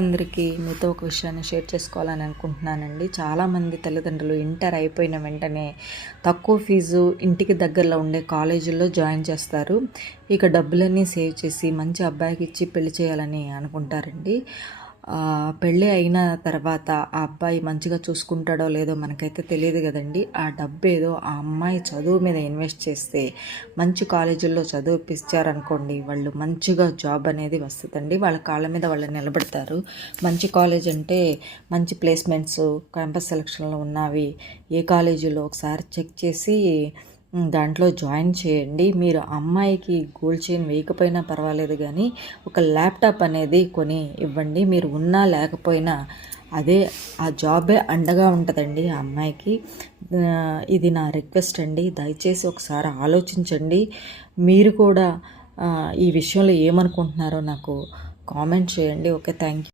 అందరికీ మీతో ఒక విషయాన్ని షేర్ చేసుకోవాలని అనుకుంటున్నానండి. చాలామంది తల్లిదండ్రులు ఇంటర్ అయిపోయిన వెంటనే తక్కువ ఫీజు ఇంటికి దగ్గరలో ఉండే కాలేజీల్లో జాయిన్ చేస్తారు. ఇక డబ్బులన్నీ సేవ్ చేసి మంచి అబ్బాయికి ఇచ్చి పెళ్లి చేయాలని అనుకుంటారండి. పెళ్ళి అయిన తర్వాత ఆ అబ్బాయి మంచిగా చూసుకుంటాడో లేదో మనకైతే తెలియదు కదండి. ఆ డబ్బు ఏదో ఆ అమ్మాయి చదువు మీద ఇన్వెస్ట్ చేస్తే మంచి కాలేజీల్లో చదివిపించారనుకోండి, వాళ్ళు మంచిగా జాబ్ అనేది వస్తుందండి. వాళ్ళ కాళ్ళ మీద వాళ్ళు నిలబడతారు. మంచి కాలేజ్ అంటే మంచి ప్లేస్మెంట్స్, క్యాంపస్ సెలక్షన్లో ఉన్నవి ఏ కాలేజీలో ఒకసారి చెక్ చేసి దాంట్లో జాయిన్ చేయండి. మీరు అమ్మాయికి గోల్డ్ చైన్ వేయకపోయినా పర్వాలేదు, కానీ ఒక ల్యాప్టాప్ అనేది కొని ఇవ్వండి. మీరు ఉన్నా లేకపోయినా అదే ఆ జాబే అండగా ఉంటుందండి ఆ అమ్మాయికి. ఇది నా రిక్వెస్ట్ అండి. దయచేసి ఒకసారి ఆలోచించండి. మీరు కూడా ఈ విషయంలో ఏమనుకుంటున్నారో నాకు కామెంట్ చేయండి. Okay, thank you.